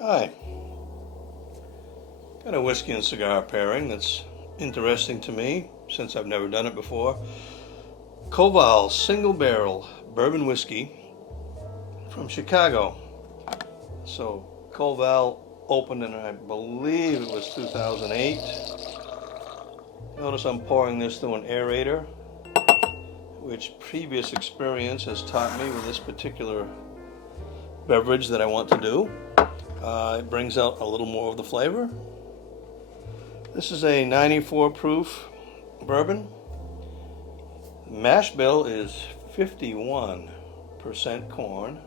Hi. Got a whiskey and cigar pairing that's interesting to me since I've never done it before. Koval Single Barrel Bourbon Whiskey from Chicago. So Koval opened in, I believe it was 2008. Notice I'm pouring this through an aerator, which previous experience has taught me with this particular beverage that I want to do. It brings out a little more of the flavor. This is a 94 proof bourbon. The mash bill is 51% corn,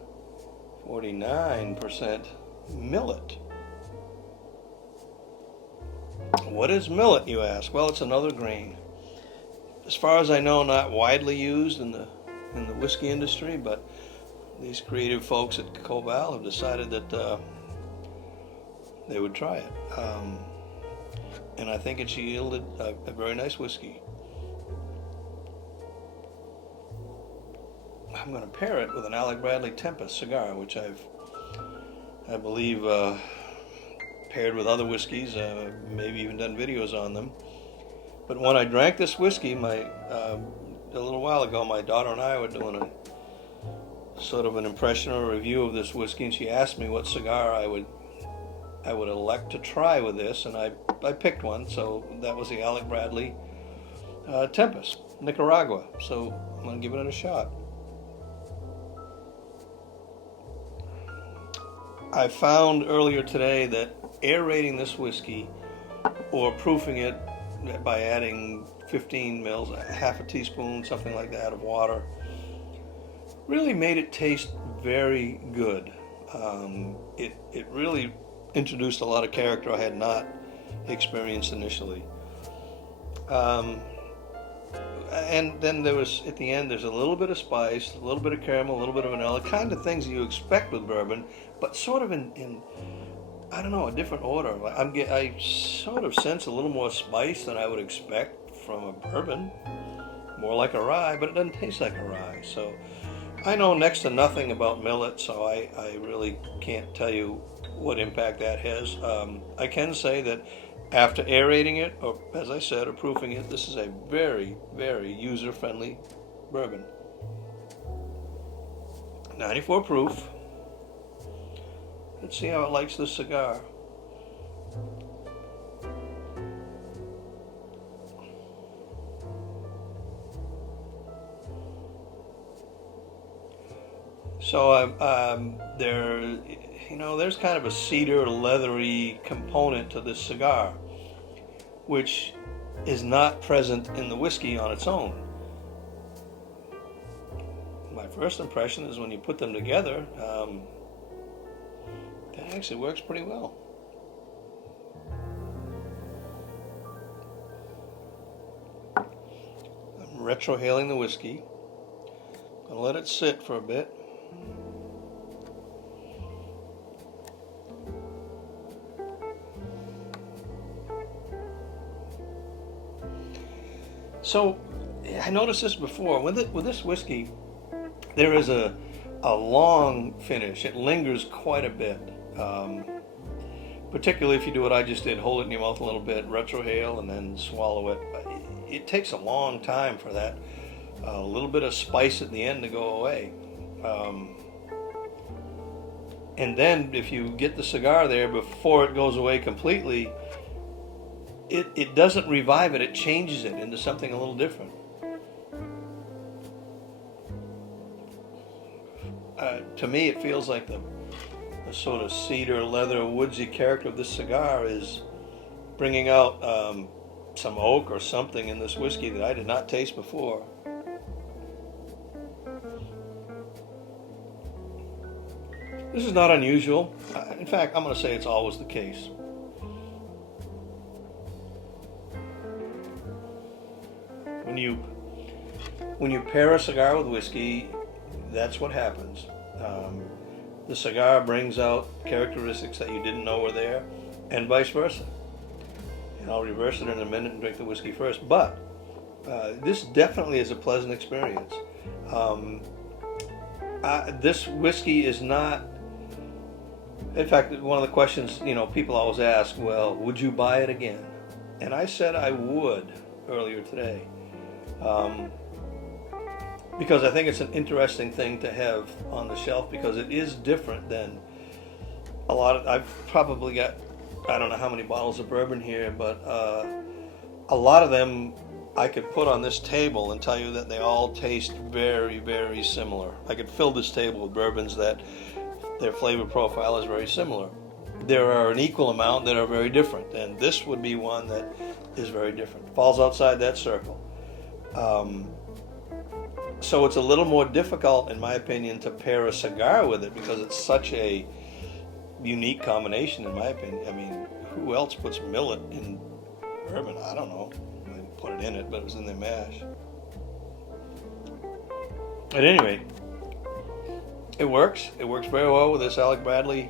49% millet. What is millet, you ask? Well, it's another grain. As far as I know, not widely used in the whiskey industry, but these creative folks at Koval have decided that they would try it. And I think it's yielded a very nice whiskey. I'm going to pair it with an Alec Bradley Tempus cigar, which I believe, paired with other whiskeys, maybe even done videos on them. But when I drank this whiskey, a little while ago, my daughter and I were doing a sort of an impression or a review of this whiskey, and she asked me what cigar I would elect to try with this, and I picked one. So that was the Alec Bradley Tempus Nicaragua. So I'm going to give it a shot. I found earlier today that aerating this whiskey or proofing it by adding 15 mils, half a teaspoon, something like that, of water, really made it taste very good. It really introduced a lot of character I had not experienced initially. And then there was, at the end, there's a little bit of spice, a little bit of caramel, a little bit of vanilla, kind of things that you expect with bourbon, but sort of in I don't know, a different order. I sort of sense a little more spice than I would expect from a bourbon, more like a rye, but it doesn't taste like a rye. So I know next to nothing about millet, so I really can't tell you what impact that has. I can say that after aerating it, or as I said, or proofing it, this is a very, very user-friendly bourbon. 94 proof. Let's see how it likes this cigar. So there's kind of a cedar, leathery component to this cigar, which is not present in the whiskey on its own. My first impression is when you put them together, that actually works pretty well. I'm retrohaling the whiskey. I'm going to let it sit for a bit. So I noticed this before. With this whiskey, there is a long finish. It lingers quite a bit. Particularly if you do what I just did, hold it in your mouth a little bit, retrohale, and then swallow it. It takes a long time for that little bit of spice at the end to go away. And then if you get the cigar there before it goes away completely, it doesn't revive it, it changes it into something a little different. To me, it feels like the sort of cedar, leather, woodsy character of this cigar is bringing out some oak or something in this whiskey that I did not taste before. This is not unusual. In fact, I'm going to say it's always the case. When you pair a cigar with whiskey, that's what happens. The cigar brings out characteristics that you didn't know were there, and vice versa. And I'll reverse it in a minute and drink the whiskey first. But this definitely is a pleasant experience. This whiskey is not In fact, one of the questions, people always ask, well, would you buy it again? And I said I would earlier today. Because I think it's an interesting thing to have on the shelf, because it is different than a lot of, I've probably got, I don't know how many bottles of bourbon here, but a lot of them I could put on this table and tell you that they all taste very, very similar. I could fill this table with bourbons that their flavor profile is very similar. There are an equal amount that are very different, and this would be one that is very different. Falls outside that circle. So it's a little more difficult, in my opinion, to pair a cigar with it, because it's such a unique combination, in my opinion. I mean, who else puts millet in bourbon? I don't know. They didn't put it in it, but it was in their mash. At any rate, it works. It works very well with this Alec Bradley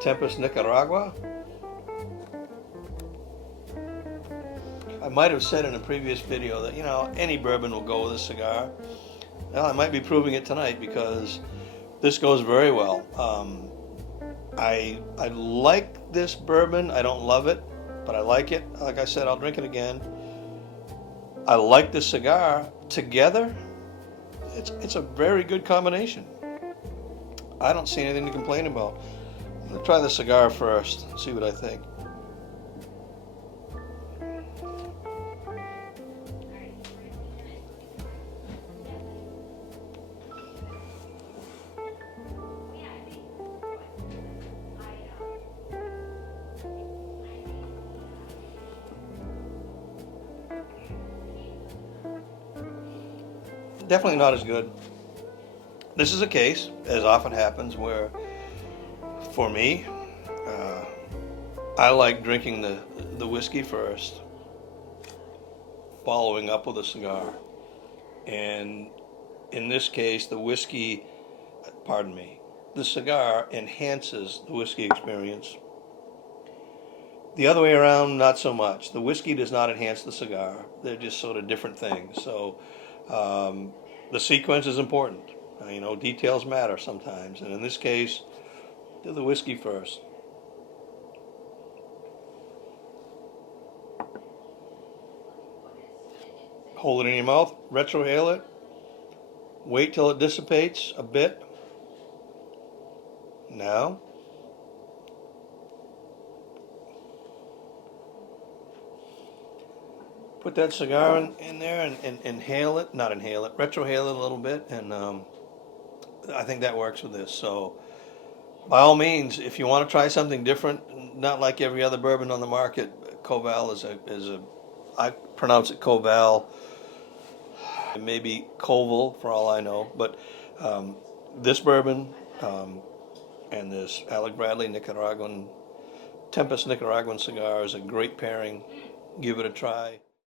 Tempus Nicaragua. I might have said in a previous video that, any bourbon will go with a cigar. Well, I might be proving it tonight, because this goes very well. I like this bourbon. I don't love it, but I like it. Like I said, I'll drink it again. I like this cigar. Together, it's a very good combination. I don't see anything to complain about. I'm going to try the cigar first and see what I think. Definitely not as good. This is a case, as often happens, where, for me, I like drinking the whiskey first, following up with a cigar. And in this case, the cigar enhances the whiskey experience. The other way around, not so much. The whiskey does not enhance the cigar. They're just sort of different things. So the sequence is important. Details matter sometimes. And in this case, do the whiskey first. Hold it in your mouth, retrohale it, wait till it dissipates a bit. Now, put that cigar in there and inhale it, retrohale it a little bit, and I think that works with this. So, by all means, if you want to try something different, not like every other bourbon on the market, Koval is a I pronounce it Koval. It may be Koval for all I know, but this bourbon and this Alec Bradley Tempus Nicaraguan cigar is a great pairing. Give it a try.